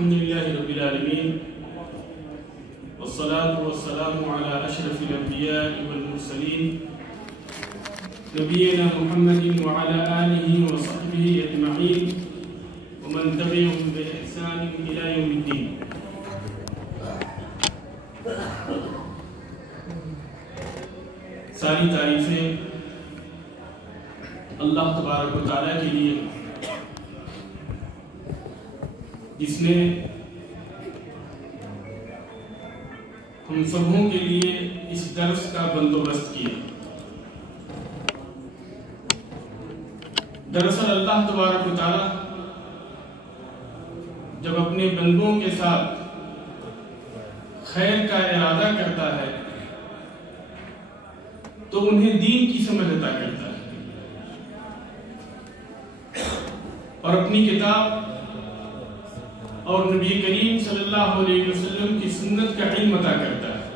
الحمدللہ رب العالمین والصلاة والسلام على اشرف الانبیاء والمرسلین نبینا محمد وعلى آلہ وصحبہ اجمعین ومن تبعهم بإحسان الى یوم الدین۔ ساری تعریفیں اللہ تبارک و تعالیٰ کے لیے جس نے ہم سبوں کے لیے اس درس کا بندوبست کیا۔ دراصل اللہ تبارک و تعالیٰ جب اپنے بندوں کے ساتھ خیر کا ارادہ کرتا ہے تو انہیں دین کی سمجھ عطا کرتا ہے اور اپنی کتاب اور نبی کریم صلی اللہ علیہ وسلم کی سنت کا علم عطا کرتا ہے۔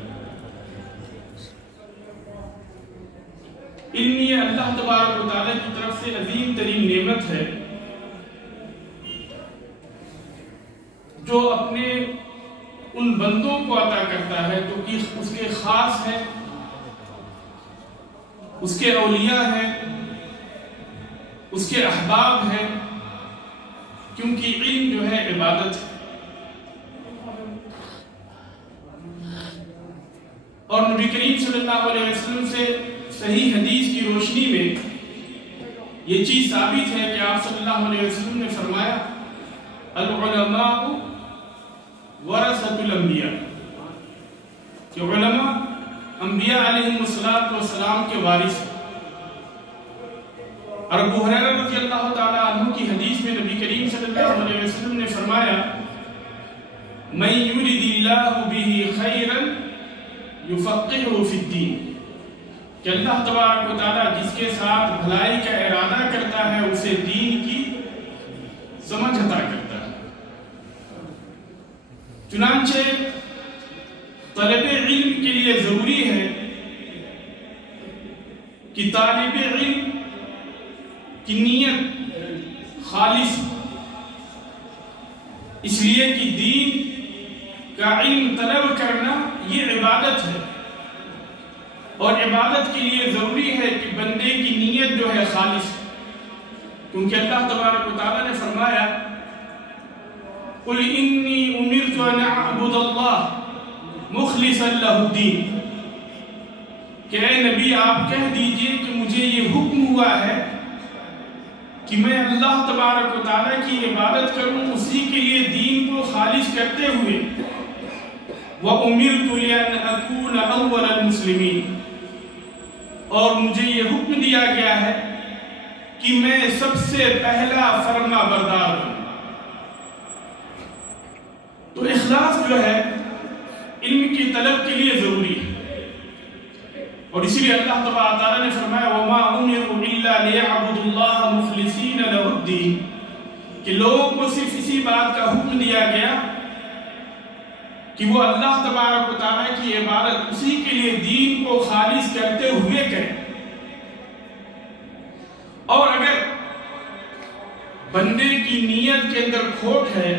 علم یہ اللہ تبارک و تعالیٰ کی طرف سے عظیم ترین نعمت ہے جو اپنے ان بندوں کو عطا کرتا ہے تو کہ اس کے خاص ہے، اس کے اولیاء ہیں، اس کے احباب ہیں، کیونکہ علم جو ہے عبادت ہے۔ اور نبی کریم صلی اللہ علیہ وسلم سے صحیح حدیث کی روشنی میں یہ چیز ثابت ہے کہ آپ صلی اللہ علیہ وسلم نے فرمایا العلماء ورثۃ الانبیاء، کہ علماء انبیاء علیہم السلام کے وارث ہیں۔ اور ابو ہریرہ رضی اللہ تعالی عنہ کی حدیث میں نبی کریم صلی اللہ علیہ وسلم نے فرمایا من یرد اللہ بہ خیرا یفقہہ فی الدین، کہ اللہ تبارک و تعالیٰ جس کے ساتھ بھلائی کا ارادہ کرتا ہے اسے دین کی سمجھ عطا کرتا ہے۔ چنانچہ طالب علم کے لیے ضروری ہے کہ طالب علم کی نیت خالص، اس لیے کہ دین کا علم طلب کرنا یہ عبادت ہے، اور عبادت کے لیے ضروری ہے کہ بندے کی نیت جو ہے خالص، کیونکہ اللہ تبارک و تعالیٰ نے فرمایا قُلْ إِنِّي أُمِرْتُ أَنْ أَعْبُدَ اللَّهَ مُخْلِصًا لَهُ الدِّينَ، کہ اے نبی آپ کہہ دیجئے کہ مجھے یہ حکم ہوا ہے کہ میں اللہ تبارک و تعالیٰ کی عبادت کروں اسی کے لیے دین کو خالص کرتے ہوئے، وَأُمِرْتُ لِأَنْ أَكُونَ أَوَّلَ الْمُسْلِمِينَ، اور مجھے یہ حکم دیا گیا ہے کہ میں سب سے پہلا فرما بردار ہوں۔ تو اخلاص جو ہے علم کی طلب کے لیے ضروری ہے، اور اسی لیے اللہ تبارک تعالیٰ نے فرمایا وَمَا أُمِرُوا إِلَّا لِيَعْبُدُوا اللَّهَ مُخْلِصِينَ لَهُ الدِّينَ، کہ لوگوں کو صرف اسی بات کا حکم دیا گیا کہ وہ اللہ تبارک و تعالیٰ کی عبادت اسی کے لیے دین کو خالص کرتے ہوئے کریں۔ اور اگر بندے کی نیت کے اندر کھوٹ ہے،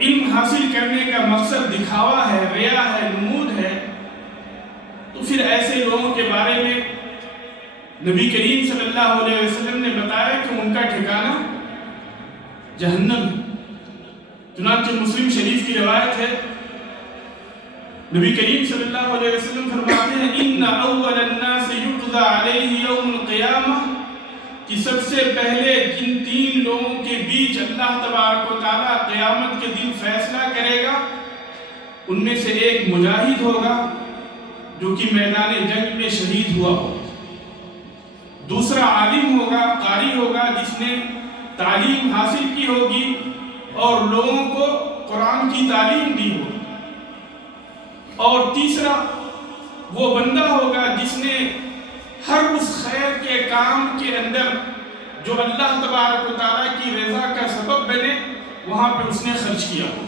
علم حاصل کرنے کا مقصد دکھاوا ہے، ریا ہے، نمود ہے، تو پھر ایسے لوگوں کے بارے میں نبی کریم صلی اللہ علیہ وسلم نے بتایا کہ ان کا ٹھکانہ جہنم ہے۔ چنانچہ مسلم شریف کی روایت ہے، نبی کریم صلی اللہ علیہ وسلم فرماتے ہیں ان اول الناس یقضى علیہ یوم القیامہ، کہ سب سے پہلے جن تین لوگوں کے بیچ اللہ تبارک و تعالیٰ قیامت کے دن فیصلہ کرے گا، ان میں سے ایک مجاہد ہوگا جو کہ میدان جنگ میں شہید ہوا ہوگا، دوسرا عالم ہوگا، قاری ہوگا جس نے تعلیم حاصل کی ہوگی اور لوگوں کو قرآن کی تعلیم دی ہوگی، اور تیسرا وہ بندہ ہوگا جس نے ہر اس خیر کے کام کے اندر جو اللہ تبارک و تعالیٰ کی رضا کا سبب بنے وہاں پہ اس نے خرچ کیا ہوگا۔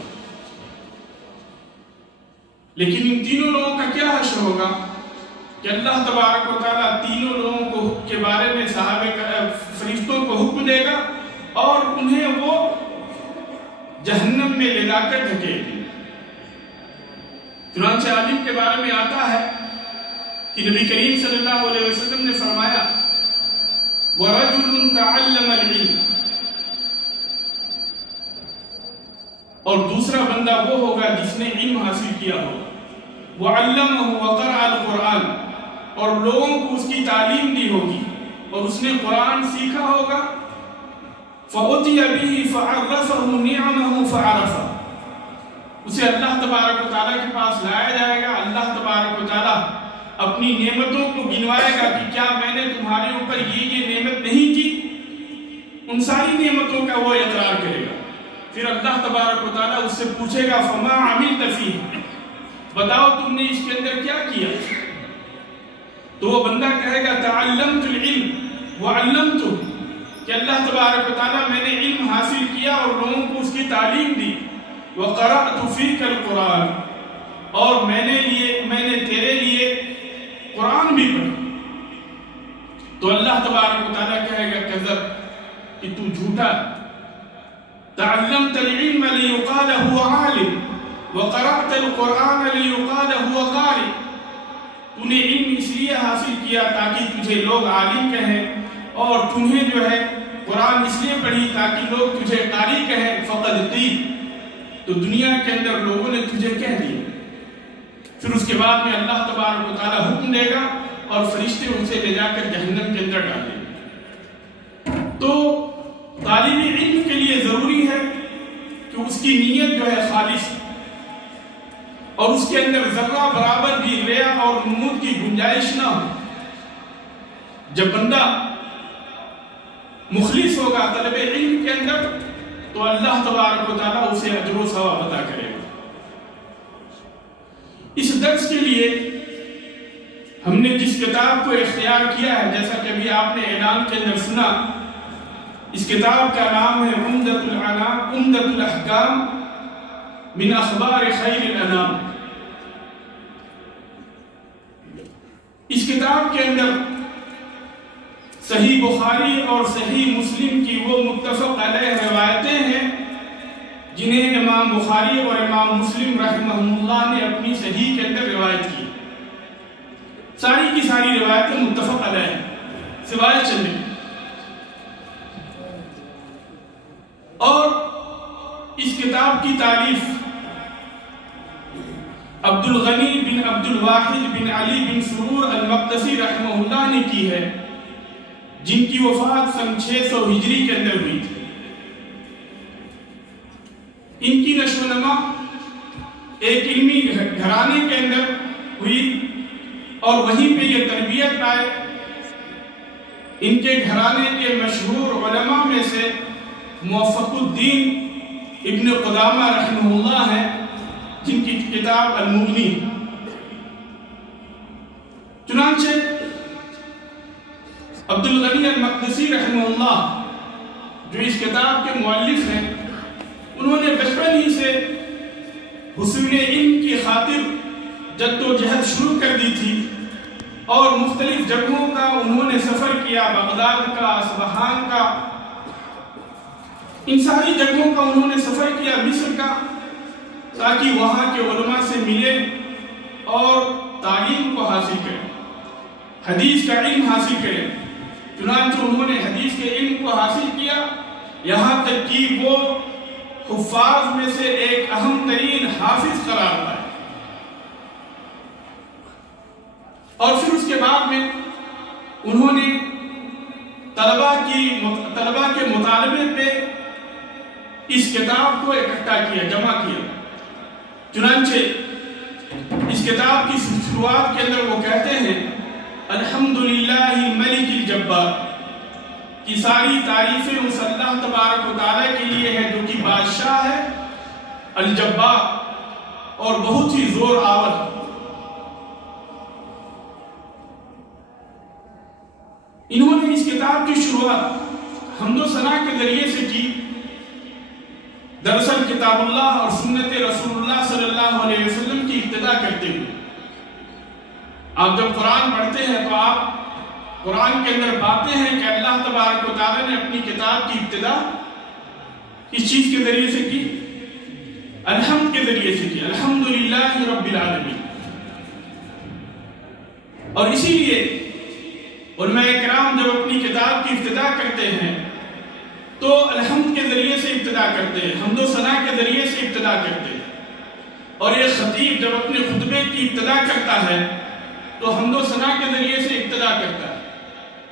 لیکن ان تینوں لوگوں کا کیا حشر ہوگا کہ اللہ تبارک و تعالیٰ تینوں لوگوں کو کے بارے میں فرشتوں کو حکم دے گا اور انہیں وہ جہنم میں لے جا کر دھکیل دیں۔ چنانچہ عالم کے بارے میں آتا ہے کہ نبی کریم صلی اللہ علیہ وسلم نے فرمایا وَرَجُلٌ تَعَلَّمَ الْعِلْمَ، اور دوسرا بندہ وہ ہوگا جس نے علم حاصل کیا ہوگا، وَعَلَّمَهُ وَقَرَأَ الْقُرْآنَ، اور لوگوں کو اس کی تعلیم دی ہوگی اور اس نے قرآن سیکھا ہوگا، فَأُتِيَ بِهِ فَعَرَّفَهُ نِعَمَهُ فَعَرَفَهُ، اسے اللہ تبارک و تعالیٰ کے پاس لایا جائے گا، اللہ تبارک و تعالیٰ اپنی نعمتوں کو گنوائے گا کہ کیا میں نے تمہارے اوپر یہ نعمت نہیں کی، ان ساری نعمتوں کا وہ اقرار کرے گا۔ پھر اللہ تبارک و تعالیٰ اس سے پوچھے گا فَمَا عَمِلْتَ فِيهِ، بتاؤ تم نے اس کے اندر کیا کیا؟ تو وہ بندہ کہے گا تعلمت العلم وعلمتہ، کہ اللہ تبارک و تعالیٰ میں نے علم حاصل کیا اور لوگوں کو اس کی تعلیم دی، وقرأت فیک القرآن، اور میں نے تیرے لیے قرآن بھی پڑھا۔ تو اللہ تبارک و تعالیٰ کہے گا کذب، کہ تو جھوٹا، تعلمت العلم لیقال هو عالم وقرأت القرآن لیقال هو قارئ، تو نے علم اس لیے حاصل کیا تاکہ تجھے لوگ عالم کہیں، اور تمہیں جو ہے قرآن اس لیے پڑھی تاکہ لوگ تجھے قاری کہیں، فقد قیل، تو دنیا کے اندر لوگوں نے تجھے کہہ دیا۔ پھر اس کے بعد میں اللہ تبارک و تعالیٰ حکم دے گا اور فرشتے اسے لے جا کر جہنم کے اندر ڈال دیں گے۔ تو طالب علم کے لیے ضروری ہے کہ اس کی نیت جو ہے خالص، اور اس کے اندر ذرہ برابر بھی ریا اور نمود کی گنجائش نہ ہو۔ جب بندہ مخلص ہوگا طلب علم کے اندر تو اللہ تبارک و تعالیٰ اسے اجر و ثواب عطا کرے گا۔ اس درس کے لیے ہم نے جس کتاب کو اختیار کیا ہے، جیسا کہ ابھی آپ نے اعلان کے اندر سنا، اس کتاب کا نام ہے عمدۃ الاحکام من اخبار خیر الانام۔ اس کتاب کے اندر صحیح بخاری اور صحیح مسلم کی وہ متفق علیہ روایتیں ہیں جنہیں امام بخاری اور امام مسلم رحمہ اللہ نے اپنی صحیح کے اندر روایت کی۔ ساری کی ساری روایتیں متفق علیہ ہیں سوائے چند کی۔ اور اس کتاب کی تعریف عبد الغنی بن عبد الواحد بن علی بن سرور المقدسی رحمہ اللہ نے کی ہے، جن کی وفات سن 600 ہجری کے اندر ہوئی تھی۔ ان کی نشو و نما ایک علمی گھرانے کے اندر ہوئی اور وہیں پہ یہ تربیت پائے۔ ان کے گھرانے کے مشہور علماء میں سے موفق الدین ابن قدامہ رحمہ اللہ ہے، جن کی کتاب المغنی۔ چنانچہ عبد الغنی المقدسی رحمہ اللہ جو اس کتاب کے مؤلف ہیں، انہوں نے بچپن ہی سے حصول علم کی خاطر جد و جہد شروع کر دی تھی، اور مختلف جگہوں کا انہوں نے سفر کیا، بغداد کا، اصفہان کا، ان ساری جگہوں کا انہوں نے سفر کیا، مصر کا، تاکہ وہاں کے علماء سے ملے اور تعلیم کو حاصل کریں، حدیث کا علم حاصل کریں۔ چنانچہ انہوں نے حدیث کے علم کو حاصل کیا، یہاں تک کہ وہ حفاظ میں سے ایک اہم ترین حافظ قرار پائے۔ اور پھر اس کے بعد میں انہوں نے طلبہ کے مطالبے پہ اس کتاب کو اکٹھا کیا، جمع کیا۔ چنانچہ اس کتاب کی شروعات کے اندر وہ کہتے ہیں الحمدللہ ملک الجبار، کی ساری تعریفیں اس اللہ تبارک و تعالیٰ کے لیے ہے جو کہ بادشاہ ہے، الجبار، اور بہت ہی زور آور۔ انہوں نے اس کتاب کی شروعات حمد و ثنا کے ذریعے سے کی۔ دراصل کتاب اللہ اور سنت رسول اللہ صلی اللہ علیہ وسلم کی ابتدا کرتے ہوئے، آپ جب قرآن پڑھتے ہیں تو آپ قرآن کے اندر پاتے ہیں کہ اللہ تبارک و تعالیٰ نے اپنی کتاب کی ابتدا اس چیز کے ذریعے سے کی الحمد کے ذریعے سے کی، الحمدللہ رب العالمین۔ اور اسی لیے علماء کرام جب اپنی کتاب کی ابتدا کرتے ہیں تو الحمد کے ذریعے سے ابتدا کرتے ہیں، حمد و ثنا کے ذریعے سے ابتدا کرتے ہیں۔ اور یہ خطیب جب اپنے خطبے کی ابتدا کرتا ہے تو حمد و ثنا کے ذریعے سے ابتدا کرتا ہے۔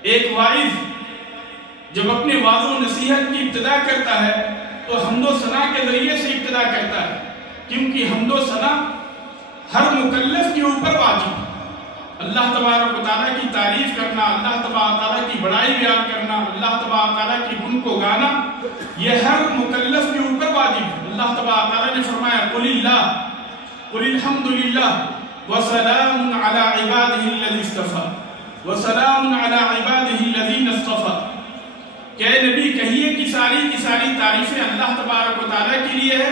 ایک واعظ جب اپنے وعظ و نصیحت کی ابتدا کرتا ہے تو حمد و ثنا کے ذریعے سے ابتدا کرتا ہے، کیونکہ حمد و ثنا ہر مکلف کے اوپر واجب ہے۔ اللہ تبارک و تعالیٰ کی تعریف کرنا، اللہ تبارک و تعالیٰ کی بڑائی بیان کرنا، اللہ تبارک و تعالیٰ کی گن کو گانا، یہ ہر مکلف کے اوپر واجب ہے۔ اللہ تبارک و تعالیٰ نے فرمایا قل الحمد للہ وسلام علی عبادہ الذی اصطفیٰ وسلام علی عبادہ الذین اصطفیٰ، کہ اے نبی کہیے کہ ساری کی ساری تعریفیں اللہ تبارک و تعالیٰ کے لیے ہے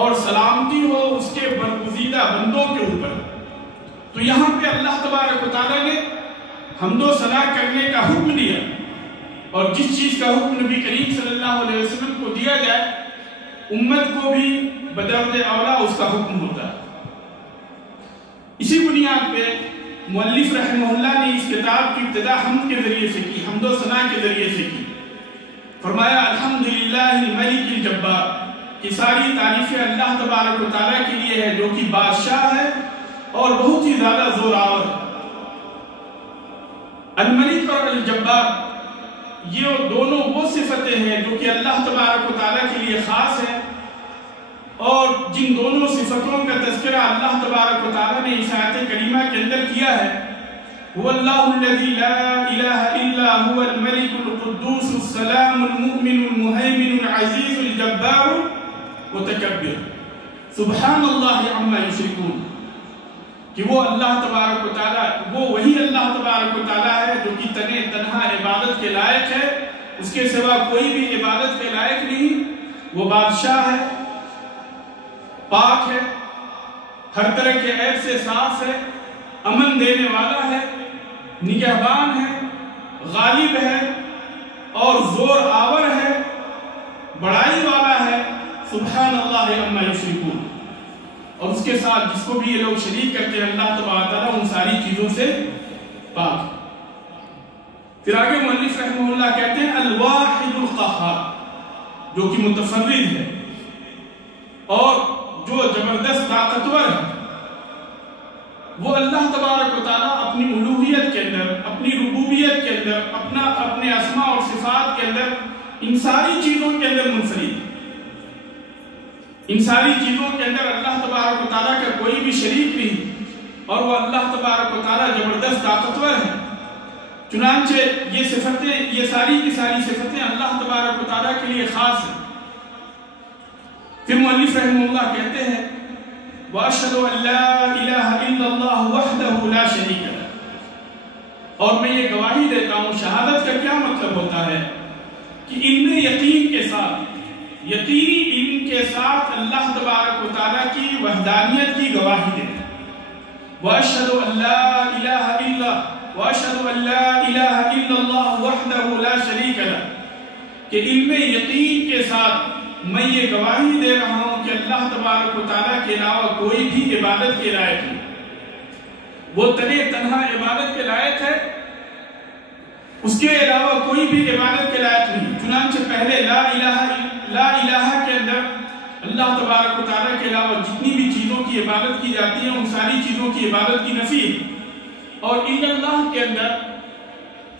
اور سلامتی ہو اس کے برگزیدہ بندوں کے اوپر۔ تو یہاں پہ اللہ تبارک و تعالیٰ نے حمد و ثنا کرنے کا حکم دیا، اور جس چیز کا حکم نبی کریم صلی اللہ علیہ وسلم کو دیا جائے امت کو بھی بدرجہ اولا اس کا حکم ہوتا ہے۔ اسی بنیاد پہ مؤلف رحمہ اللہ نے اس کتاب کی ابتدا حمد کے ذریعے سے کی، حمد و ثنا کے ذریعے سے کی۔ فرمایا الحمدللہ الملک الجبار، کہ ساری تعریفیں اللہ تبارک و تعالیٰ کے لیے ہے جو کہ بادشاہ ہے اور بہت ہی زیادہ زور آور ہے۔ الملک اور الجبار یہ دونوں وہ صفتیں ہیں جو کہ اللہ تبارک و تعالیٰ کے لیے خاص ہیں، اور جن دونوں صفتوں کا تذکرہ اللہ تبارک و تعالیٰ نے اس آیت کریمہ کے اندر کیا ہے۔ هو اللہ الذی لا الہ الا هو الملک القدوس السلام المؤمن المہیمن العزیز الجبار متکبر سبحان اللہ عما یشرکون، کہ وہ اللہ تبارک و تعالیٰ، وہ وہی اللہ تبارک و تعالیٰ ہے جو کہ تنہا عبادت کے لائق ہے، اس کے سوا کوئی بھی عبادت کے لائق نہیں۔ وہ بادشاہ ہے، پاک ہے، ہر طرح کے عیب سے صاف ہے، امن دینے والا ہے، نگہبان ہے، غالب ہے اور زور آور ہے، بڑائی والا ہے۔ سبحان اللہ عما یشرکون، اور اس کے ساتھ جس کو بھی یہ لوگ شریک کرتے ہیں اللہ تبارک و تعالیٰ ان ساری چیزوں سے پاک۔ پھر آگے مؤلف رحمہ اللہ کہتے ہیں الواحد القہار، جو کہ متفرد ہے اور جو زبردست طاقتور ہے۔ وہ اللہ تبارک و تعالیٰ اپنی الوہیت کے اندر، اپنی ربوبیت کے اندر، اپنے اسماء اور صفات کے اندر، ان ساری چیزوں کے اندر منفرد ہے۔ ان ساری چیزوں کے اندر اللہ تبارک و تعالیٰ کا کوئی بھی شریک نہیں، اور وہ اللہ تبارک و تعالیٰ زبردست طاقتور ہے۔ چنانچہ یہ صفتیں، یہ ساری کی ساری صفتیں اللہ تبارک و تعالیٰ کے لیے خاص ہیں۔ پھر مؤلف رحمہ اللہ کہتے ہیں وَأَشْهَدُ أَن لَا إِلَهَ إِلَّا اللَّهُ وَحْدَهُ لَا شَرِيكَ لَهُ، اور میں یہ گواہی دیتا ہوں، شہادت کا کیا مطلب ہوتا ہے کہ علم یقین کے ساتھ، یقینی علم کے ساتھ اللہ تبارک و تعالیٰ کی وحدانیت کی گواہی دیتا ہے۔ وَأَشْهَدُ أَن لَا إِلَهَ إِلَّا وَأَشْهَدُ أَن لَا إِلَهَ إِلَّا اللَّهُ وَحْدَهُ لَا شَرِيكَ لَهُ، کہ علم یقین کے ساتھ میں یہ گواہی دے رہا ہوں کہ اللہ تبارک و تعالیٰ کے علاوہ کوئی بھی عبادت کے لائق نہیں، وہ تنہا عبادت کے لائق ہے، اس کے علاوہ کوئی بھی عبادت کے لائق نہیں۔ چنانچہ پہلے لا الہ کے اندر اللہ تبارک و تعالیٰ کے علاوہ جتنی بھی چیزوں کی عبادت کی جاتی ہے ان ساری چیزوں کی عبادت کی نفی ہے، اور الا اللہ کے اندر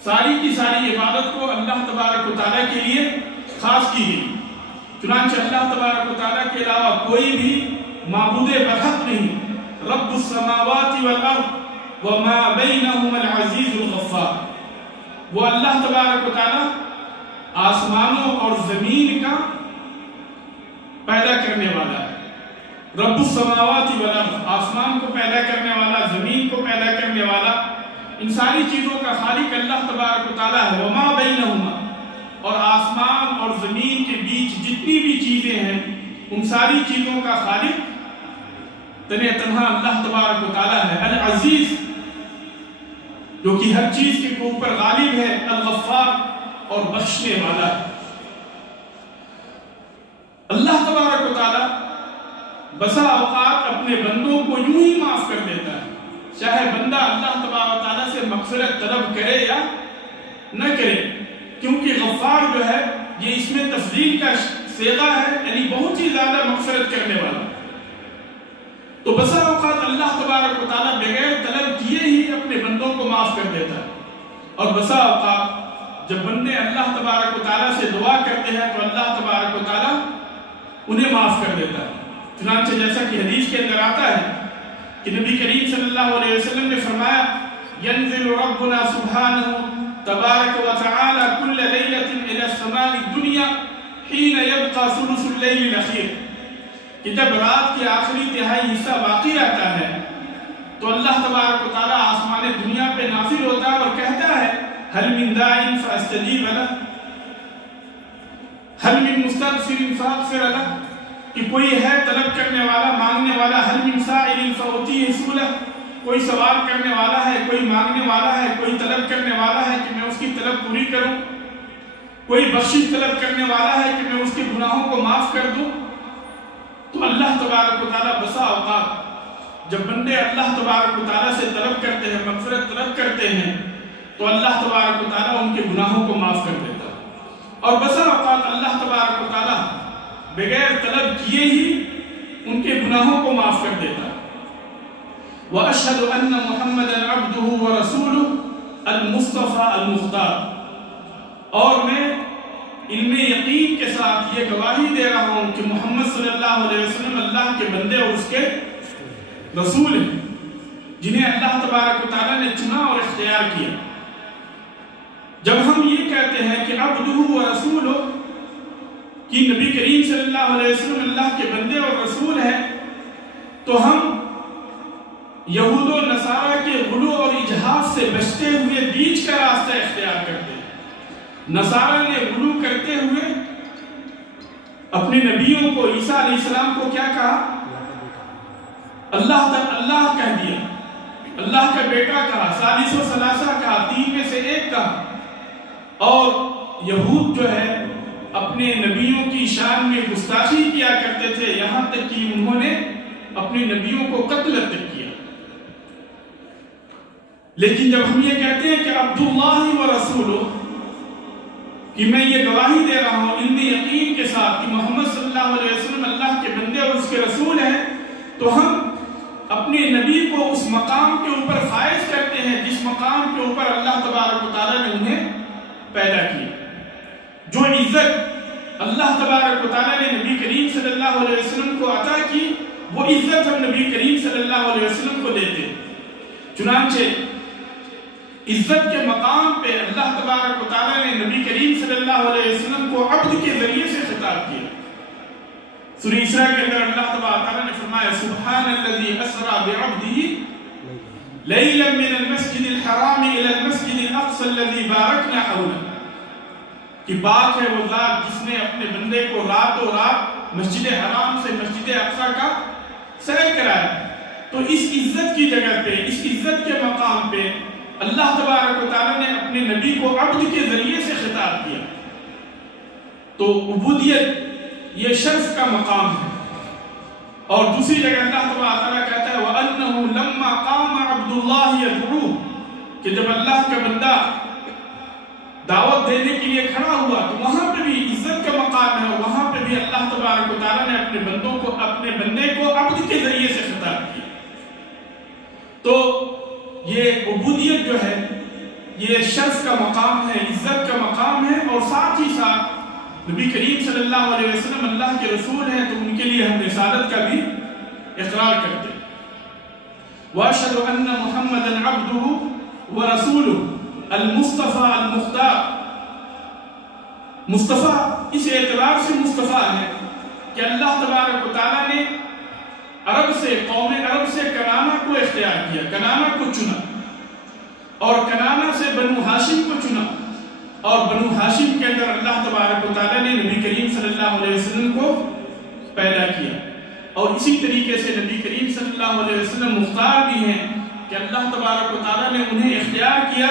ساری کی ساری عبادت کو اللہ تبارک و تعالیٰ کے لیے خاص کی گئی۔ چنانچہ اللہ تبارک و تعالیٰ کے علاوہ کوئی بھی معبود برحق نہیں۔ رب السماوات والارض وما بینہما العزیز الغفار، وہ اللہ تبارک و تعالیٰ آسمانوں اور زمین کا پیدا کرنے والا ہے۔ رب السماوات والارض، آسمان کو پیدا کرنے والا، زمین کو پیدا کرنے والا، ان ساری چیزوں کا خالق اللہ تبارک و تعالیٰ ہے۔ وما بینہما، اور آسمان اور زمین کے بیچ جتنی بھی چیزیں ہیں ان ساری چیزوں کا خالق تنہا اللہ تبارک و تعالیٰ ہے۔ العزیز، جو کہ ہر چیز کے اوپر غالب ہے، الغفار، اور بخشنے والا ہے۔ اللہ تبارک و تعالیٰ بسا اوقات اپنے بندوں کو یوں ہی معاف کر دیتا ہے، چاہے بندہ اللہ تبارک و تعالیٰ سے مغفرت طلب کرے یا نہ کرے، کیونکہ غفار جو ہے یہ اس میں تفضیل کا صیغہ ہے، یعنی بہت ہی زیادہ مغفرت کرنے والا۔ تو بسا اوقات اللہ تبارک و تعالیٰ بغیر طلب کیے ہی اپنے بندوں کو معاف کر دیتا ہے، اور بسا اوقات جب بندے اللہ تبارک و تعالیٰ سے دعا کرتے ہیں تو اللہ تبارک و تعالیٰ انہیں معاف کر دیتا ہے۔ چنانچہ جیسا کہ حدیث کے اندر آتا ہے کہ نبی کریم صلی اللہ علیہ وسلم نے فرمایا ينزل ربنا سبحانه تبارک و تعالی كل لیلۃ الى السماء الدنیا حين يبقى ثلث الليل الاخیر، کہ جب رات کی آخری تہائی حصہ باقی رہتا ہے تو اللہ تبارک و تعالی آسمان دنیا پہ نازل ہوتا ہے اور کہتا ہے هل من داع فاستجیب له، هل من مستغفر فاغفر له، کہ کوئی ہے طلب کرنے والا، مانگنے والا، هل من سائل فاعطيه سؤله، کوئی سوال کرنے والا ہے، کوئی مانگنے والا ہے، کوئی طلب کرنے والا ہے کہ میں اس کی طلب پوری کروں، کوئی بخشش طلب کرنے والا ہے کہ میں اس کے گناہوں کو معاف کر دوں۔ تو اللہ تبارک و تعالیٰ بسا اوقات جب بندے اللہ تبارک و تعالیٰ سے طلب کرتے ہیں، مغفرت طلب کرتے ہیں، تو اللہ تبارک و تعالیٰ ان کے گناہوں کو معاف کر دیتا ہے، اور بسا اوقات اللہ تبارک و تعالیٰ بغیر طلب کیے ہی ان کے گناہوں کو معاف کر دیتا ہے۔ وَأَشْهَدُ أَنَّ مُحَمَّدًا عَبْدُهُ وَرَسُولُهُ الْمُصْطَفَى الْمُخْتَارُ، اور میں علم یقین کے ساتھ یہ گواہی دے رہا ہوں کہ محمد صلی اللہ علیہ وسلم اللہ کے بندے اور اس کے رسول ہیں، جنہیں اللہ تبارک و تعالیٰ نے چنا اور اختیار کیا۔ جب ہم یہ کہتے ہیں کہ عبدہ و رسولہ، کہ نبی کریم صلی اللہ علیہ وسلم اللہ کے بندے اور رسول ہیں، تو ہم یہود و نصارہ کے غلو اور اجحاف سے بچتے ہوئے بیچ کا راستہ اختیار کرتے ہیں۔ نصارہ نے غلو کرتے ہوئے اپنے نبیوں کو، عیسیٰ علیہ السلام کو کیا کہا؟ اللہ کہہ دیا، اللہ کا بیٹا کہا، ثالث و ثلاثہ کہا، تین میں سے ایک کہا۔ اور یہود جو ہے اپنے نبیوں کی شان میں گستاخی کیا کرتے تھے، یہاں تک کہ انہوں نے اپنے نبیوں کو قتل تک کیا۔ لیکن جب ہم یہ کہتے ہیں کہ عبداللہ و رسولہ، کہ میں یہ گواہی دے رہا ہوں علم یقین کے ساتھ کہ محمد صلی اللہ علیہ وسلم اللہ کے بندے اور اس کے رسول ہیں، تو ہم اپنے نبی کو اس مقام کے اوپر فائز کرتے ہیں جس مقام کے اوپر اللہ تبارک و تعالیٰ نے انہیں پیدا کیا۔ جو عزت اللہ تبارک و تعالیٰ نے نبی کریم صلی اللہ علیہ وسلم کو عطا کی، وہ عزت ہم نبی کریم صلی اللہ علیہ وسلم کو دیتے ہیں۔ چنانچہ عزت کے مقام پہ اللہ تبارک و تعالیٰ نے نبی کریم صلی اللہ علیہ وسلم کو عبد کے ذریعے سے خطاب کیا۔ سورہ اسراء کے اندر اللہ تبارک و تعالیٰ نے فرمایا سبحان الذی اسرا بعبدہ لیلا من المسجد الحرام الى المسجد الاقصى الذي باركنا حوله، کہ پاک ہے وہ ذات جس نے اپنے بندے کو رات و رات مسجد حرام سے مسجد اقصی کا سیر کرایا۔ تو اس عزت کی جگہ پہ، اس عزت کے مقام پہ اللہ تبارک و تعالیٰ نے اپنے نبی کو عبد کے ذریعے سے خطاب کیا۔ تو عبودیت یہ شرف کا مقام ہے۔ اور دوسری جگہ اللہ تبارک و تعالیٰ کہتا ہے وَأَنَّهُ لَمَّا قَامَ عَبْدُ اللَّهِ يَدْعُوهُ، کہ جب اللہ کا بندہ دعوت دینے کے لیے کھڑا ہوا تو وہاں پہ بھی عزت کا مقام ہے، اور وہاں پہ بھی اللہ تبارک و تعالیٰ نے اپنے بندوں کو، اپنے بندے کو عبد کے ذریعے سے خطاب کیا۔ تو یہ عبودیت جو ہے یہ شرف کا مقام ہے، عزت کا مقام ہے، اور ساتھ ہی ساتھ نبی کریم صلی اللہ علیہ وسلم اللہ کے رسول ہیں تو ان کے لیے ہم رسالت کا بھی اقرار کرتے ہیں۔ وَأَشْهَدُ أَنَّ مُحَمَّدًا عَبْدُهُ وَرَسُولُهُ الْمُصْطَفَى الْمُخْتَارُ۔ مصطفیٰ اس اعتبار سے مصطفیٰ ہے کہ اللہ تبارک و تعالیٰ نے عرب سے، قوم عرب سے کنانہ کو اختیار کیا، کنانہ کو چنا، اور کنانہ سے بنو ہاشم کو چنا، اور بنو ہاشم کے اندر اللہ تبارک و تعالیٰ نے نبی کریم صلی اللہ علیہ وسلم کو پیدا کیا۔ اور اسی طریقے سے نبی کریم صلی اللہ علیہ وسلم مختار بھی ہیں کہ اللہ تبارک و تعالیٰ نے انہیں اختیار کیا۔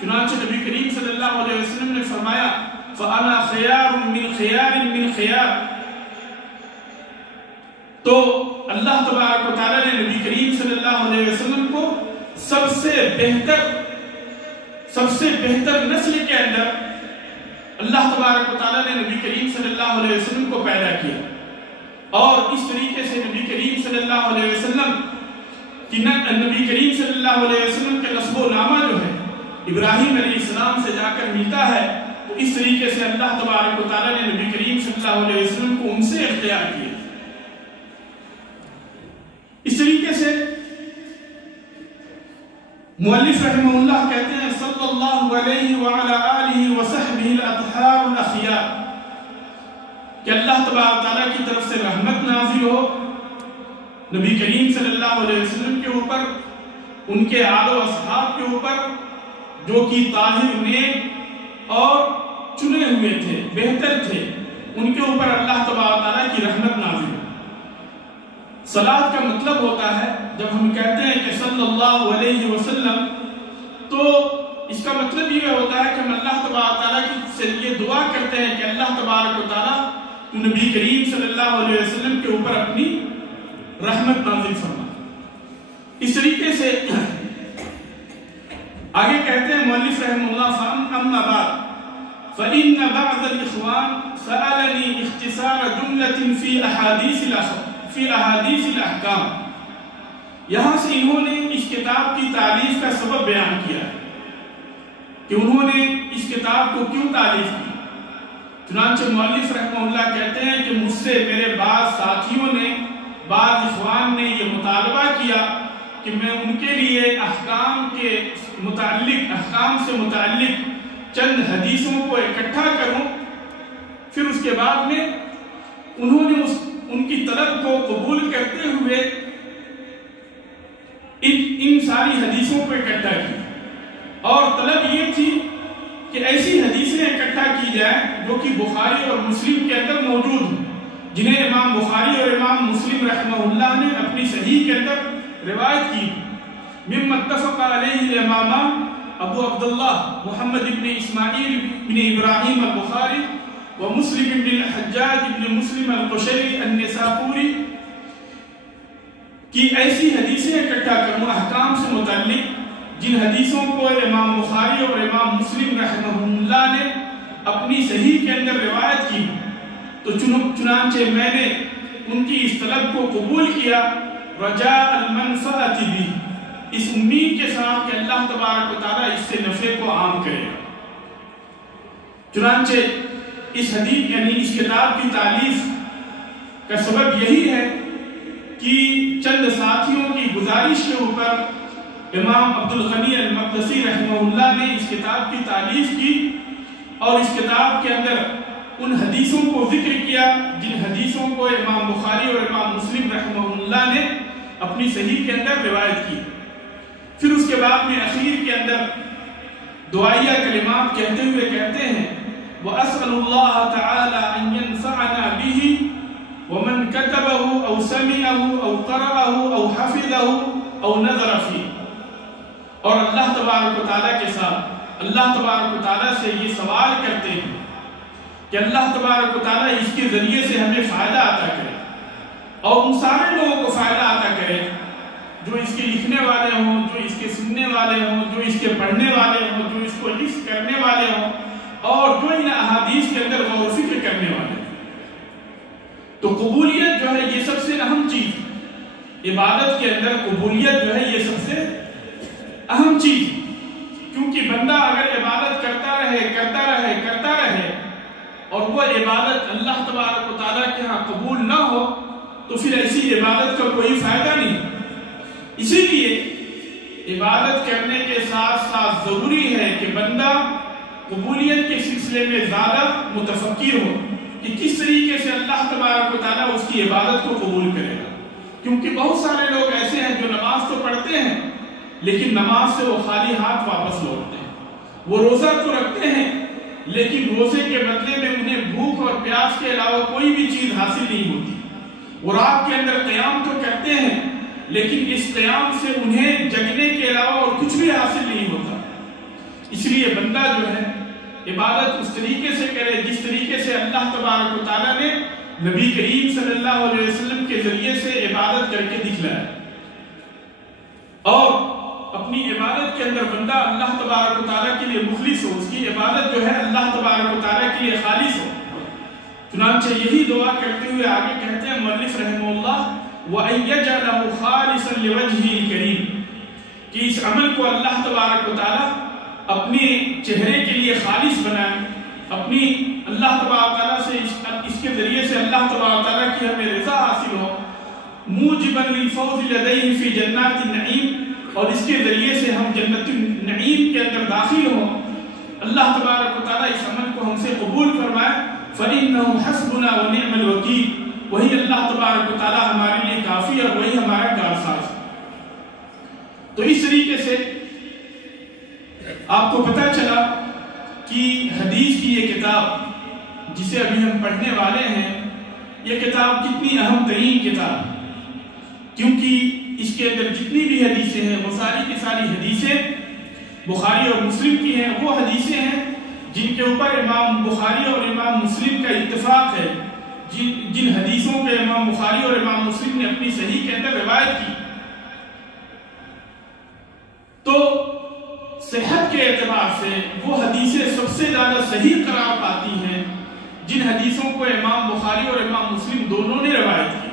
چنانچہ نبی کریم صلی اللہ علیہ وسلم نے فرمایا فَأَنَا خِيَارٌ مِّن خِيَارٍ مِّن خِيَار، تو اللہ تبارک و تعالیٰ نے نبی کریم صلی اللہ علیہ وسلم کو سب سے بہتر نسل کے اندر اللہ تبارک و تعالیٰ نے نبی کریم صلی اللہ علیہ وسلم کو پیدا کیا، اور اس طریقے سے نبی کریم صلی اللہ علیہ وسلم نبی کریم صلی اللہ علیہ وسلم کے نسب و نامہ جو ہے ابراہیم علیہ السلام سے جا کر ملتا ہے، تو اس طریقے سے اللہ تبارک و تعالیٰ نے نبی کریم صلی اللہ علیہ وسلم کو ان سے اختیار کیا۔ اس طریقے سے مؤلف رحمہ اللہ کہتے ہیں صلی اللہ علیہ وعلی آلہ وصحبہ الاطہار الاخیار، کہ اللہ تبارک تعالیٰ کی طرف سے رحمت نازل ہو نبی کریم صلی اللہ علیہ وسلم کے اوپر، ان کے آل و اصحاب کے اوپر، جو کہ طاہر نیک اور چنے ہوئے تھے، بہتر تھے، ان کے اوپر اللہ تبارک تعالیٰ کی رحمت نازل ہو۔ صلاۃ کا مطلب ہوتا ہے، جب ہم کہتے ہیں کہ صلی اللہ علیہ وسلم، تو اس کا مطلب یہ ہوتا ہے کہ ہم اللہ تبارک تعالیٰ سے یہ دعا کرتے ہیں کہ اللہ تبارک و تعالیٰ تو نبی کریم صلی اللہ علیہ وسلم کے اوپر اپنی رحمت نازل فرما۔ اس طریقے سے آگے کہتے ہیں مؤلف رحمہ اللہ اما بعد فإن بعض الإخوان سألني اختصار جملة في أحاديث الأحكام۔ یہاں سے انہوں نے اس کتاب کی تالیف کا سبب بیان کیا کہ انہوں نے اس کتاب کو کیوں تالیف کی۔ چنانچہ مؤلف رحمہ اللہ کہتے ہیں کہ مجھ سے میرے بعض ساتھیوں نے، بعض اخوان نے یہ مطالبہ کیا کہ میں ان کے لیے احکام سے متعلق چند حدیثوں کو اکٹھا کروں، پھر اس کے بعد میں انہوں نے ان کی طلب کو قبول کرتے ہوئے ان ساری حدیثوں کو اکٹھا کیا، اور طلب یہ تھی کہ ایسی حدیثیں اکٹھا کی جائیں جو کہ بخاری اور مسلم کے اندر موجود ہوں، جنہیں امام بخاری اور امام مسلم رحمہ اللہ نے اپنی صحیح کے اندر روایت کی، مما اتفق علیہ الامامان ابو عبداللہ محمد بن اسماعیل بن ابراہیم البخاری و مسلم بن الحجاج بن مسلم القشیری النساپوری کی ایسی حدیثیں اکٹھا کروں احکام سے متعلق جن حدیثوں کو امام بخاری اور امام مسلم رحمہ اللہ نے اپنی صحیح کے اندر روایت کی، تو چنانچہ میں نے ان کی اس طلب کو قبول کیا، رجاء المنفعۃ بھی، اس امید کے ساتھ کہ اللہ تبارک و تعالیٰ اس سے نفع کو عام کرے گا۔ چنانچہ اس حدیث یعنی اس کتاب کی تالیف کا سبب یہی ہے کہ چند ساتھیوں کی گزارش کے اوپر امام عبدالغنی المقدسی رحمہ اللہ نے اس کتاب کی تالیف کی، اور اس کتاب کے اندر ان حدیثوں کو ذکر کیا جن حدیثوں کو امام بخاری اور امام مسلم رحمہ اللہ نے اپنی صحیح کے اندر روایت کی۔ پھر اس کے بعد میں اخیر کے اندر دعائیہ کلمات کہتے ہوئے کہتے ہیں وَأَسْأَلُ اللَّهَ تَعَالَى أَن يَنفَعَنَا بِهِ وَمَنْ كَتَبَهُ أَوْ سَمِعَهُ أَوْ قَرَأَهُ أَوْ حَفِظَهُ أَوْ نَظَرَ فِيهِ، اور اللہ تبارک و تعالیٰ کے ساتھ اللہ تبارک و تعالیٰ سے یہ سوال کرتے ہیں کہ اللہ تبارک و تعالیٰ اس کے ذریعے سے ہمیں فائدہ عطا کرے، اور ان سارے لوگوں کو فائدہ عطا کرے جو اس کے لکھنے والے ہوں، جو اس کے سننے والے ہوں، جو اس کے پڑھنے والے ہوں، جو اس کو حفظ کرنے والے ہوں، اور جو ان احادیث کے اندر غور و فکر کرنے والے ہیں۔ تو قبولیت جو ہے یہ سب سے اہم چیز، عبادت کے اندر قبولیت جو ہے یہ سب سے اہم چیز، کیونکہ بندہ اگر عبادت کرتا رہے اور وہ عبادت اللہ تبارک و تعالیٰ کے ہاں قبول نہ ہو تو پھر ایسی عبادت کا کوئی فائدہ نہیں۔ اسی لیے عبادت کرنے کے ساتھ ساتھ ضروری ہے کہ بندہ قبولیت کے سلسلے میں زیادہ متفکر ہو کہ کس طریقے سے اللہ تبارک و تعالیٰ اس کی عبادت کو قبول کرے گا، کیونکہ بہت سارے لوگ ایسے ہیں جو نماز تو پڑھتے ہیں لیکن نماز سے وہ خالی ہاتھ واپس لوٹتے ہیں، وہ روزہ تو رکھتے ہیں لیکن روزے کے بدلے میں انہیں بھوک اور پیاس کے علاوہ کوئی بھی چیز حاصل نہیں ہوتی، وہ رات کے اندر قیام تو کرتے ہیں لیکن اس قیام سے انہیں جگنے کے علاوہ اور کچھ بھی حاصل نہیں ہوتا۔ اس لیے بندہ جو ہے عبادت اس طریقے سے کرے جس طریقے سے اللہ تبارک و تعالیٰ نے نبی کریم صلی اللہ علیہ وسلم کے ذریعے سے عبادت کر کے دکھلایا، اور اپنی عبادت کے اندر بندہ اللہ تبارک و تعالیٰ کے لیے مخلص ہو، اس کی عبادت جو ہے اللہ تبارک و تعالیٰ کے لیے خالص ہو۔ چنانچہ یہی دعا کرتے ہوئے آگے کہتے ہیں مؤلف رحمہ اللہ وَأَن يَجْعَلَهُ خَالِصًا لِوَجْهِهِ الْكَرِيمِ، کہ اس عمل کو اللہ تبارک و تعالیٰ اپنے چہرے کے لیے خالص بنائے، اپنی اللہ تبارک و تعالیٰ سے اس کے ذریعے سے اللہ تبارک و تعالیٰ کی ہمیں رضا حاصل ہو، موجباً للفوز لدیہ فی جنات النعیم، اور اس کے ذریعے سے ہم جنت النعیم کے اندر داخل ہوں۔ اللہ تبارک و تعالیٰ اس عمل کو ہم سے قبول فرمائے۔ فَإِنَّهُ حَسْبُنَا وَنِعْمَ الْوَكِيلُ، وہی اللہ تبارک و تعالیٰ ہمارے لیے کافی اور وہی ہمارا کارساز۔ تو اس طریقے سے آپ کو پتہ چلا کہ حدیث کی یہ کتاب جسے ابھی ہم پڑھنے والے ہیں، یہ کتاب کتنی اہم ترین کتاب، کیونکہ اس کے اندر جتنی بھی حدیثیں ہیں وہ ساری کی ساری حدیثیں بخاری اور مسلم کی ہیں، وہ حدیثیں ہیں جن کے اوپر امام بخاری اور امام مسلم کا اتفاق ہے، جن حدیثوں پہ امام بخاری اور امام مسلم نے اپنی صحیح کے اندر روایت کی۔ تو صحت کے اعتبار سے وہ حدیثیں سب سے زیادہ صحیح قرار پاتی ہیں جن حدیثوں کو امام بخاری اور امام مسلم دونوں نے روایت کی،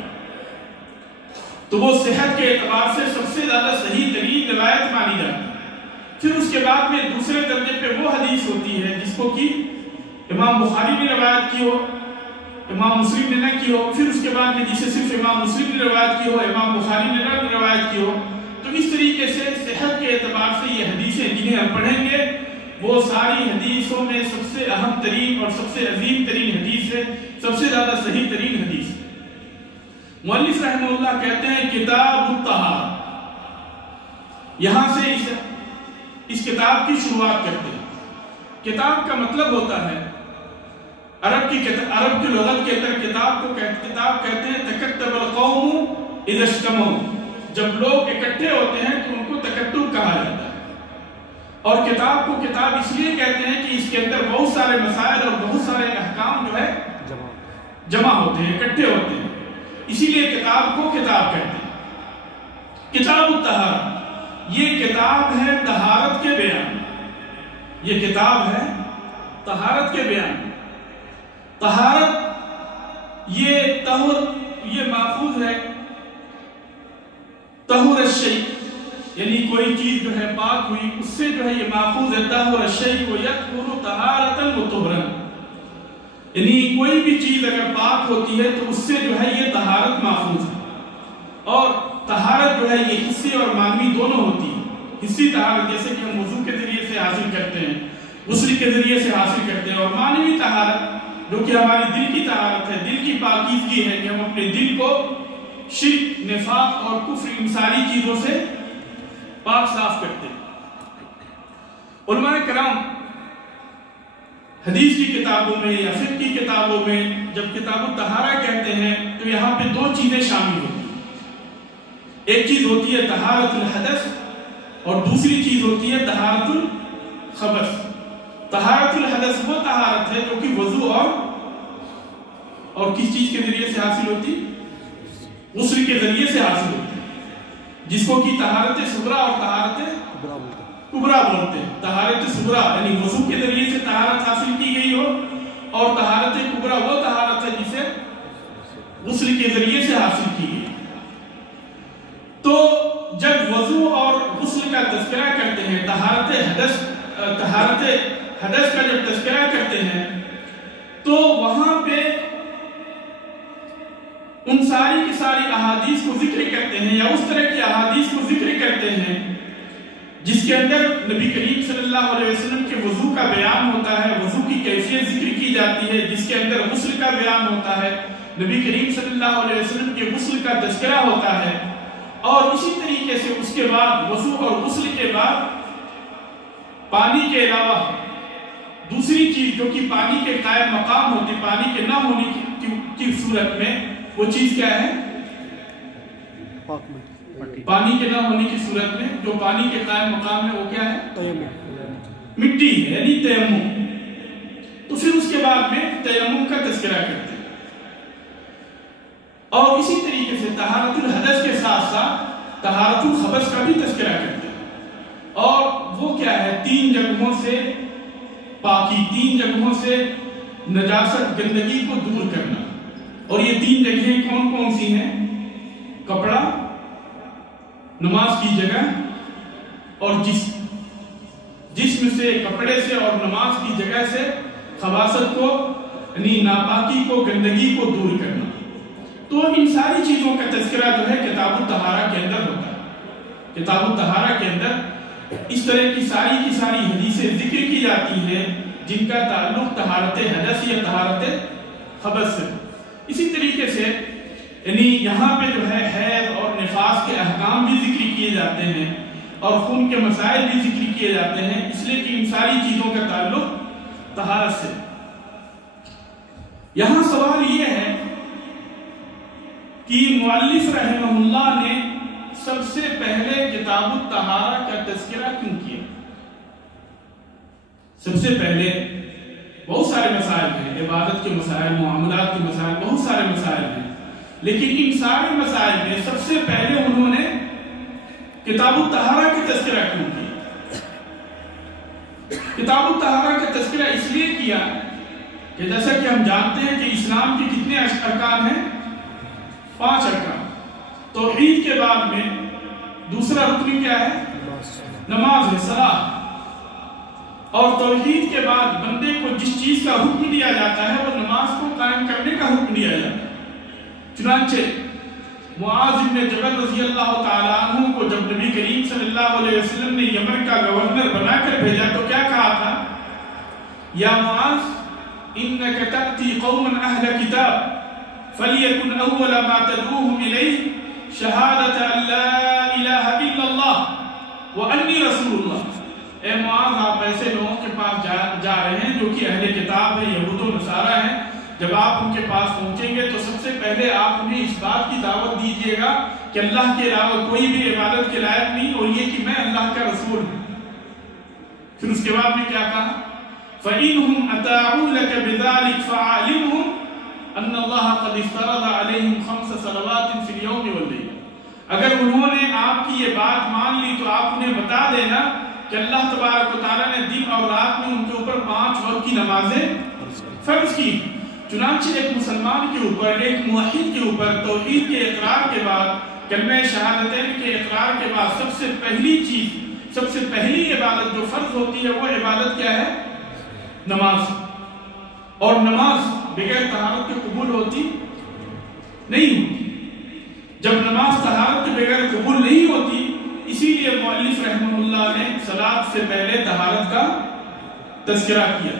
تو وہ صحت کے اعتبار سے سب سے زیادہ صحیح ترین روایت مانی جاتی ہے۔ پھر اس کے بعد میں دوسرے درجے پہ وہ حدیث ہوتی ہے جس کو کہ امام بخاری نے روایت کی ہو، امام مسلم نے نہ کی ہو، پھر اس کے بعد میں جسے صرف امام مسلم نے روایت کی ہو، امام بخاری نے نہ روایت کی ہو۔ تو اس طریقے سے صحت کے اعتبار سے یہ حدیثیں جنہیں ہم پڑھیں گے وہ ساری حدیثوں میں سب سے اہم ترین اور سب سے عظیم ترین حدیث ہے، سب سے زیادہ صحیح ترین حدیث ہے۔ مؤلف رحمہ اللہ کہتے ہیں کتاب الطہارہ، یہاں سے اس کتاب کی شروعات کرتے ہیں۔ کتاب کا مطلب ہوتا ہے عرب کی لغت کے اندر کتاب کہتے ہیں تکتب القوم اذا اجتمعوا، جب لوگ اکٹھے ہوتے ہیں تو ان کو تکتب کہا جاتا ہے، اور کتاب کو کتاب اس لیے کہتے ہیں کہ اس کے اندر بہت سارے مسائل اور بہت سارے احکام جو ہے جمع ہوتے ہیں، اکٹھے ہوتے ہیں، اسی لیے کتاب کو کتاب کہتے ہیں۔ کتاب الطہارہ، یہ کتاب ہے طہارت کے بیان، یہ کتاب ہے طہارت کے بیان۔ طہارت یہ ماخوذ ہے طہور الشیء، یعنی کوئی چیز جو ہے پاک ہوئی اس سے جو ہے یہ ماخوذ ہے طہور الشیء کو یطہر طہارۃ و طہرا، یعنی کوئی بھی چیز اگر پاک ہوتی ہے تو اس سے جو ہے یہ طہارت ماخوذ ہے، اور طہارت جو ہے یہ حسی اور معنوی دونوں ہوتی ہے۔ حسی طہارت جیسے کہ ہم وضو کے ذریعے سے حاصل کرتے ہیں، غسل کے ذریعے سے حاصل کرتے ہیں، اور معنوی طہارت جو کہ ہماری دل کی طہارت ہے، دل کی پاکیزگی ہے کہ ہم اپنے دل کو شرک، نفاق اور کفر ان ساری چیزوں سے پاک صاف کرتے ہیں۔ علماء کرام حدیث کی کتابوں میں یا فقہ کی کتابوں میں جب کتاب الطہارہ کہتے ہیں تو یہاں پہ دو چیزیں شامل ہوتی ہیں، ایک چیز ہوتی ہے طہارت الحدث اور دوسری چیز ہوتی ہے طہارت الخبث۔ طہارت الحدث وہ طہارت ہے جو کہ وضو اور کس چیز کے ذریعے سے حاصل ہوتی؟ غسل کے ذریعے سے حاصل ہوتی ہے، جس کو کہ طہارت صغریٰ اور طہارت کبریٰ بولتے ہیں۔ طہارت صغریٰ یعنی وضو کے ذریعے سے طہارت حاصل کی گئی ہو، اور طہارت کبریٰ وہ طہارت ہے جسے غسل کے ذریعے سے حاصل کی گئی۔ تو جب وضو اور غسل کا تذکرہ کرتے ہیں، طہارت حدث کا جب تذکرہ کرتے ہیں تو وہاں پہ ان ساری کی ساری احادیث کو ذکر کرتے ہیں، یا اس طرح کی احادیث کو ذکر کرتے ہیں جس کے اندر نبی کریم صلی اللہ علیہ وسلم کے وضو کا بیان ہوتا ہے، وضو کی کیفیت ذکر کی جاتی ہے، جس کے اندر غسل کا بیان ہوتا ہے، نبی کریم صلی اللہ علیہ وسلم کے غسل کا تذکرہ ہوتا ہے، اور اسی طریقے سے اس کے بعد وضو اور غسل کے بعد پانی کے علاوہ دوسری چیز جو کہ پانی کے قائم مقام ہوتی، پانی کے نہ ہونے کی صورت میں وہ چیز کیا ہے؟ پانی کے نہ ہونے کی صورت میں جو پانی کے قائم مقام ہے وہ کیا ہے؟ مٹی ہے، یعنی تیمم۔ تو پھر اس کے بعد میں تیمم کا تذکرہ کرتے ہیں۔ اور اسی طریقے سے طہارت الحدث کے ساتھ ساتھ طہارت الخبث کا بھی تذکرہ کرتے ہیں، اور وہ کیا ہے؟ 3 جگہوں سے پاکی، 3 جگہوں سے نجاست گندگی کو دور کرنا. اور یہ 3 جگہیں کون کون سی ہیں؟ کپڑا، نماز کی جگہ اور جسم سے، کپڑے سے اور نماز کی جگہ سے خباثت کو یعنی ناپاکی کو، گندگی کو دور کرنا. تو ان ساری چیزوں کا تذکرہ جو ہے کتاب الطہارہ کے اندر ہوتا ہے. کتاب الطہارہ کے اندر اس طرح کی ساری حدیثیں ذکر کی جاتی ہیں جن کا تعلق طہارت حدث یا طہارت خبث سے. اسی طریقے سے یعنی یہاں پہ جو ہے حیض اور نفاس کے احکام بھی ذکر کیے جاتے ہیں اور خون کے مسائل بھی ذکر کیے جاتے ہیں، اس لیے کہ ان ساری چیزوں کا تعلق طہارت سے. یہاں سوال یہ ہے کہ مؤلف رحمہ اللہ نے سب سے پہلے کتاب الطہارہ کا تذکرہ کیوں کیا؟ سب سے پہلے بہت سارے مسائل ہیں، عبادت کے مسائل، معاملات کے مسائل، بہت سارے مسائل ہیں، لیکن ان سارے مسائل میں سب سے پہلے انہوں نے کتاب الطہارہ کا تذکرہ کیوں کیا؟ کتاب الطہارہ کا تذکرہ اس لیے کیا کہ جیسا کہ ہم جانتے ہیں کہ اسلام کے کتنے ارکان ہیں؟ 5 ارکان. توحید کے بعد میں دوسرا رکن کیا ہے؟ نماز ہے، صلاۃ. اور توحید کے بعد بندے کو جس چیز کا حکم دیا جاتا ہے وہ نماز کو قائم کرنے کا حکم دیا جاتا ہے. چنانچہ معاذ بن جبل رضی اللہ تعالیٰ عنہ کو جب نبی کریم صلی اللہ علیہ وسلم نے یمن کا گورنر بنا کر بھیجا تو کیا کہا تھا؟ یا معاذ انک تأتی قوما اہل کتاب فلیکن اول ما تدعوہم الیہ شہادت ان لا الہ الا اللہ وانی رسول اللہ. اے معاذ، آپ ایسے لوگوں کے پاس جا رہے ہیں جو کہ اہل کتاب ہیں، یہود و نصارہ ہیں. جب آپ ان کے پاس پہنچیں گے تو سب سے پہلے آپ انہیں اس بات کی دعوت دیجیے گا کہ اللہ کے علاوہ کوئی بھی عبادت کے لائق نہیں، اور یہ کہ میں اللہ کا رسول ہوں. پھر اس کے بعد میں کیا کہا؟ فَإِنْهُمْ أَتَاعُوا لَكَ بِذَلِكَ فَعَالِمْهُمْ أَنَّ اللَّهَ قَدْ افْتَرَضَ عَلَيْهِمْ 5 صَلَوَاتٍ فِي الْيَوْمِ وَاللَّيْلِ. اگر انہوں نے آپ کی یہ بات مان لی تو آپ انہیں بتا دینا کہ اللہ تبارک و تعالیٰ نے دن اور رات میں ان کے اوپر 5 وقت کی نمازیں فرض کی. چنانچہ ایک مسلمان کے اوپر، ایک موحد کے اوپر توحید کے اقرار کے بعد، کلمہ شہادتین کے اقرار کے بعد سب سے پہلی چیز، سب سے پہلی عبادت جو فرض ہوتی ہے وہ عبادت کیا ہے؟ نماز. اور نماز بغیر طہارت کے قبول ہوتی نہیں ہوتی. جب نماز طہارت کے بغیر قبول نہیں ہوتی، اسی لیے مؤلف رحمہ اللہ نے صلاۃ سے پہلے طہارت کا تذکرہ کیا.